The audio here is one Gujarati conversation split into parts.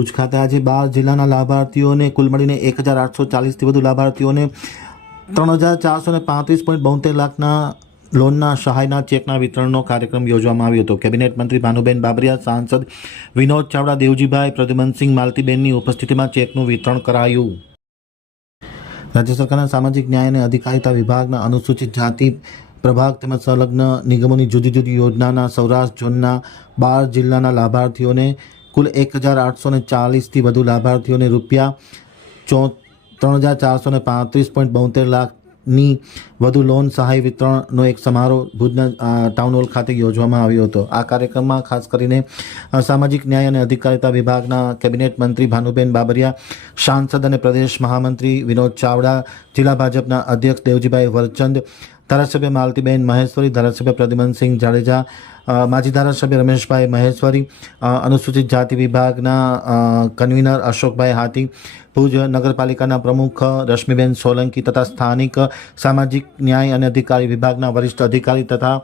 ભુજ ખાતે આજે બાર જિલ્લાના લાભાર્થીઓને કુલ મળીને એક હજાર આઠસો ચાલીસથી વધુ લાભાર્થીઓને ત્રણ હજાર ચારસો ને પાંત્રીસ પોઈન્ટ બોતેર લાખના લોનના સહાયના ચેકના વિતરણનો કાર્યક્રમ યોજવામાં આવ્યો હતો. કેબિનેટ મંત્રી ભાનુબેન બાબરિયા, સાંસદ વિનોદ ચાવડા, દેવજીભાઈ પ્રદ્યુમનસિંહ માલતીબેનની ઉપસ્થિતિમાં ચેકનું વિતરણ કરાયું. રાજ્ય સરકારના સામાજિક ન્યાય અને અધિકારિતા વિભાગના અનુસૂચિત જાતિ પ્રભાગ તેમજ સંલગ્ન નિગમોની જુદી જુદી યોજનાના સૌરાષ્ટ્ર ઝોનના બાર જિલ્લાના લાભાર્થીઓને કુલ એક હજાર આઠસો ને ચાલીસથી વધુ લાભાર્થીઓને રૂપિયા ચો, ત્રણ હજાર ચારસો ને પાંત્રીસ પોઈન્ટ બોતેર લાખની વધુ લોન સહાય વિતરણનો એક સમારોહ ભુજના ટાઉન હોલ ખાતે યોજવામાં આવ્યો હતો. આ કાર્યક્રમમાં ખાસ કરીને સામાજિક ન્યાય અને અધિકારિતા વિભાગના કેબિનેટ મંત્રી ભાનુબેન બાબરિયા, સાંસદ અને પ્રદેશ મહામંત્રી વિનોદ ચાવડા, જિલ્લા ભાજપના અધ્યક્ષ દેવજીભાઈ વરચંદ ધારાસભ્ય માલતીબેન મહેશ્વરી, ધારાસભ્ય પ્રદ્યુમનસિંહ જાડેજા માજી ધારાસભ્ય રમેશભાઈ મહેશ્વરી અનુસૂચિત જાતિ વિભાગના કન્વીનર અશોકભાઈ હાથી, ભુજ નગરપાલિકાના પ્રમુખ રશ્મિબેન સોલંકી તથા સ્થાનિક સામાજિક ન્યાય અને અધિકારી વિભાગના વરિષ્ઠ અધિકારી તથા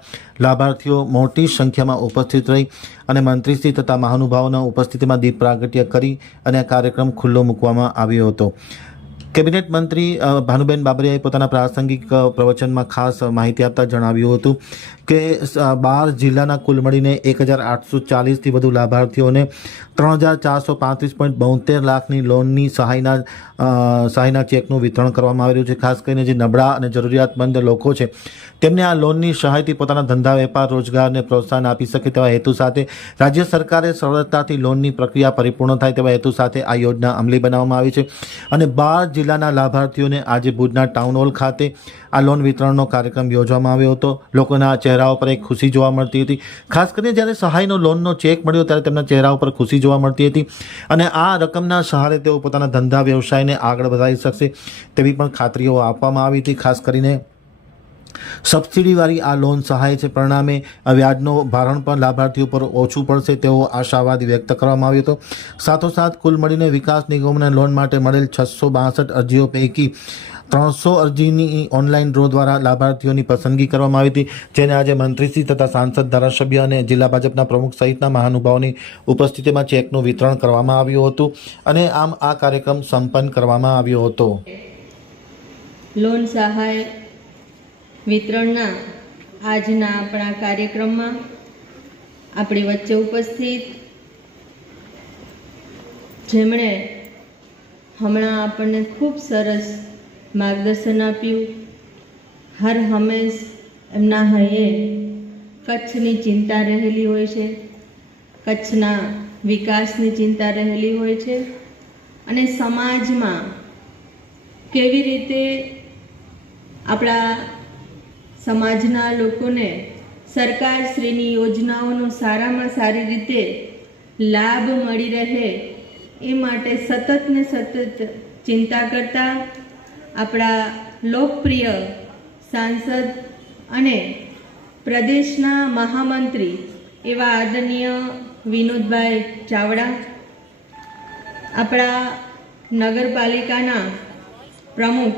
લાભાર્થીઓ મોટી સંખ્યામાં ઉપસ્થિત રહી અને મંત્રીશ્રી તથા મહાનુભાવોના ઉપસ્થિતિમાં દીપ પ્રાગટ્ય કરી અને આ કાર્યક્રમ ખુલ્લો મૂકવામાં આવ્યો હતો. કેબિનેટ મંત્રી ભાનુબેન બાબરિયાએ પોતાના પ્રાસંગિક પ્રવચનમાં ખાસ માહિતી આપતા જણાવ્યું હતું કે બાર જિલ્લાના કુલ મળીને એક હજાર આઠસો ચાલીસથી વધુ લાભાર્થીઓને ત્રણ હજાર ચારસો પાંત્રીસ પોઈન્ટ બોતેર લાખની લોનની સહાયના સહાયના ચેકનું વિતરણ કરવામાં આવી રહ્યું છે. ખાસ કરીને જે નબળા અને જરૂરિયાતમંદ લોકો છે, તેમને આ લોનની સહાયથી પોતાના ધંધા, વેપાર રોજગારને પ્રોત્સાહન આપી શકે તેવા હેતુ સાથે રાજ્ય સરકારે સરળતાથી લોનની પ્રક્રિયા પરિપૂર્ણ થાય તેવા હેતુ સાથે આ યોજના અમલી બનાવવામાં આવી છે. અને બાર જિલ્લાના લાભાર્થીઓને આજે ભુજના ટાઉન હોલ ખાતે આ લોન વિતરણનો કાર્યક્રમ યોજવામાં આવ્યો હતો. લોકોના ચહેરાઓ પર એક ખુશી જોવા મળતી હતી. ખાસ કરીને જ્યારે સહાયનો લોનનો ચેક મળ્યો ત્યારે તેમના ચહેરા ઉપર ખુશી જોવા મળતી હતી અને આ રકમના સહારે તેઓ પોતાના ધંધા વ્યવસાયને આગળ વધારી શકશે તેવી પણ ખાતરીઓ આપવામાં આવી હતી. ખાસ કરીને સબસિડીવાળી આ લોન સહાય છે પરિણામે વ્યાજનો ભારણ પણ લાભાર્થીઓ ઉપર ઓછું પડશે તેવો આશાવાદ વ્યક્ત કરવામાં આવ્યો હતો. સાથોસાથ કુલ મળીને વિકાસ નિગમને લોન માટે મળેલ છસો બાસઠ અરજીઓ પૈકી ત્રણસો અરજીની ઓનલાઈન ડ્રો દ્વારા લાભાર્થીઓની પસંદગી કરવામાં આવી હતી, જેને આજે મંત્રીશ્રી તથા સાંસદ ધારાસભ્ય અને જિલ્લા ભાજપના પ્રમુખ સહિતના મહાનુભાવોની ઉપસ્થિતિમાં ચેકનું વિતરણ કરવામાં આવ્યું હતું અને આમ આ કાર્યક્રમ સંપન્ન કરવામાં આવ્યો હતો. લોન સહાય વિતરણના આજના આપણા કાર્યક્રમમાં આપણી વચ્ચે ઉપસ્થિત જેમણે હમણાં આપણને ખૂબ સરસ માર્ગદર્શન આપ્યું. હર હંમેશ એમના હૈયે કચ્છની ચિંતા રહેલી હોય છે, કચ્છના વિકાસની ચિંતા રહેલી હોય છે અને સમાજમાં કેવી રીતે આપણા સમાજના લોકોને સરકારશ્રીની યોજનાઓનો સારામાં સારી રીતે લાભ મળી રહે એ માટે સતત ને સતત ચિંતા કરતા આપણા લોકપ્રિય સાંસદ અને પ્રદેશના મહામંત્રી એવા આદરણીય વિનોદભાઈ ચાવડા, આપણા નગરપાલિકાના પ્રમુખ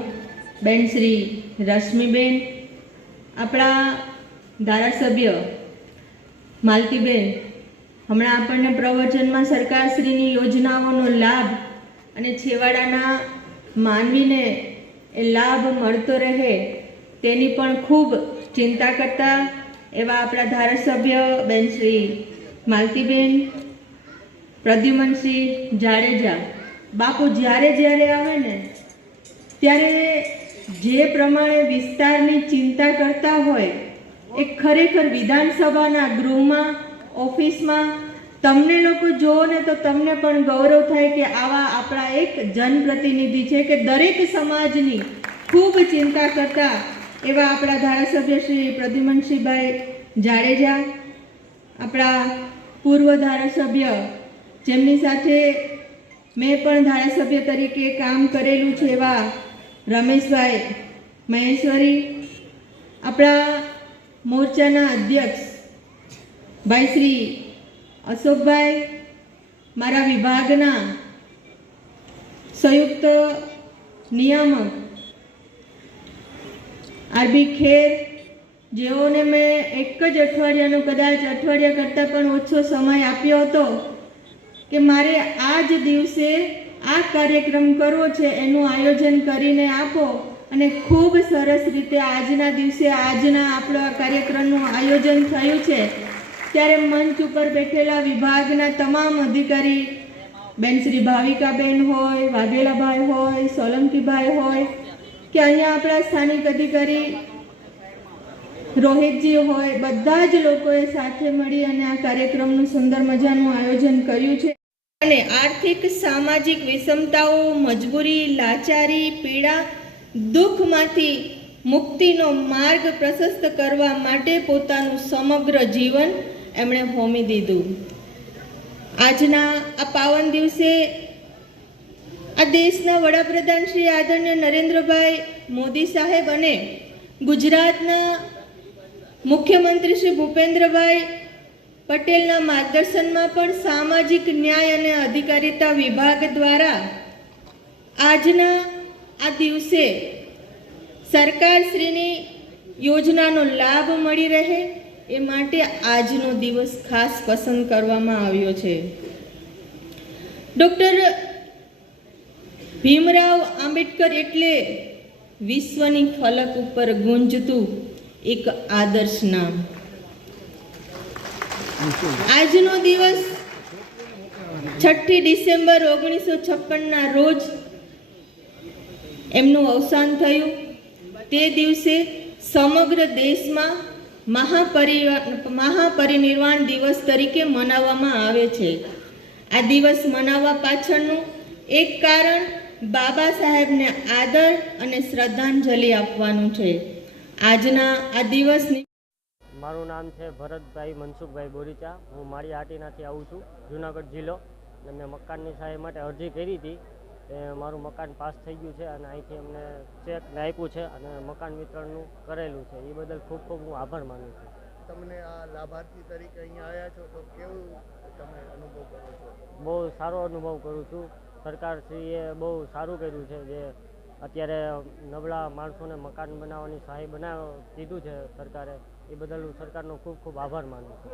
બેન શ્રી રશ્મિબેન આપણા ધારાસભ્ય માલતીબેન, હમણાં આપણને પ્રવચનમાં સરકારશ્રીની યોજનાઓનો લાભ અને છેવાડાના માનવીને એ લાભ મળતો રહે તેની પણ ખૂબ ચિંતા કરતા એવા આપણા ધારાસભ્ય બેન શ્રી માલતીબેન, પ્રદ્યુમનસિંહ જાડેજા. બાપુ જ્યારે જ્યારે આવે ને, ત્યારે જે પ્રમાણે વિસ્તારની ચિંતા કરતા હોય, એ ખરેખર વિધાનસભાના ગૃહમાં, ઓફિસમાં, તમને લોકો જુઓ ને તો તમને પણ ગૌરવ થાય કે આવા આપણા એક જનપ્રતિનિધિ છે કે દરેક સમાજની ખૂબ ચિંતા કરતા એવા આપણા ધારાસભ્ય શ્રી પ્રદ્યુમનસિંહભાઈ જાડેજા, આપણા પૂર્વ ધારાસભ્ય, જેમની સાથે મેં પણ ધારાસભ્ય તરીકે કામ કરેલું છે એવા રમેશભાઈ મહેશ્વરી, આપણા મોરચાના અધ્યક્ષ ભાઈ શ્રી અશોકભાઈ, મારા વિભાગના સંયુક્ત નિયામક આરબી ખેર, જેઓને મેં એક જ અઠવાડિયાનો, કદાચ અઠવાડિયા કરતાં પણ ઓછો સમય આપ્યો હતો, કે મારે આ જ દિવસે આ કાર્યક્રમ કરવો છે, એનું આયોજન કરીને આપો અને ખૂબ સરસ રીતે આજના દિવસે આજના આપણો આ કાર્યક્રમનું આયોજન થયું છે. ત્યારે મંચ ઉપર બેઠેલા વિભાગના તમામ અધિકારી, બેન શ્રી ભાવિકાબેન હોય, વાઘેલાભાઈ હોય, સોલંકીભાઈ હોય, કે અહીંયા આપણા સ્થાનિક અધિકારી રોહિતજી હોય, બધા જ લોકોએ સાથે મળી અને આ કાર્યક્રમનું સુંદર મજાનું આયોજન કર્યું છે. અને આર્થિક, સામાજિક વિષમતાઓ, મજબૂરી, લાચારી, પીડા, દુઃખમાંથી મુક્તિનો માર્ગ પ્રશસ્ત કરવા માટે પોતાનું સમગ્ર જીવન એમણે હોમી દીધું. આજના આ પાવન દિવસે આ દેશના વડાપ્રધાન શ્રી આદરણીય નરેન્દ્રભાઈ મોદી સાહેબ અને ગુજરાતના મુખ્યમંત્રી શ્રી ભૂપેન્દ્રભાઈ પટેલના માર્ગદર્શનમાં પણ સામાજિક ન્યાય અને અધિકારિતા વિભાગ દ્વારા આજના આ દિવસે સરકારશ્રીની યોજનાનો લાભ મળી રહે એ માટે આજનો દિવસ ખાસ પસંદ કરવામાં આવ્યો છે. ડૉક્ટર ભીમરાવ આંબેડકર એટલે વિશ્વની ફલક ઉપર ગુંજતું એક આદર્શ નામ. આજનો દિવસ છઠ્ઠી ડિસેમ્બર ઓગણીસો છપ્પનના રોજ એમનું અવસાન થયું. તે દિવસે સમગ્ર દેશમાં મહાપરિવા, મહાપરિનિર્વાણ દિવસ તરીકે મનાવવામાં આવે છે. આ દિવસ મનાવવા પાછળનું એક કારણ બાબા સાહેબને આદર અને શ્રદ્ધાંજલિ આપવાનું છે. આજના આ દિવસની મારું નામ છે ભરતભાઈ મનસુખભાઈ બોરીચા. હું મારી આટીનાથી આવું છું જુનાગઢ જિલ્લો. અને મેં મકાનની સહાય માટે અરજી કરી હતી. એ મારું મકાન પાસ થઈ ગયું છે અને અહીંથી અમને ચેક આપ્યું છે અને મકાન વિતરણનું કરેલું છે. એ બદલ ખૂબ ખૂબ હું આભાર માનું છું. તમને આ લાભાર્થી તરીકે અહીંયા આવ્યા છો તો કેવું તમે અનુભવ કરો છો? બહુ સારો અનુભવ કરું છું. સરકારશ્રીએ બહુ સારું કર્યું છે જે અત્યારે નબળા માણસોને મકાન બનાવવાની સહાય બનાવ કીધું છે સરકારે. એ બદલ હું સરકારનો ખૂબ ખૂબ આભાર માનું છું.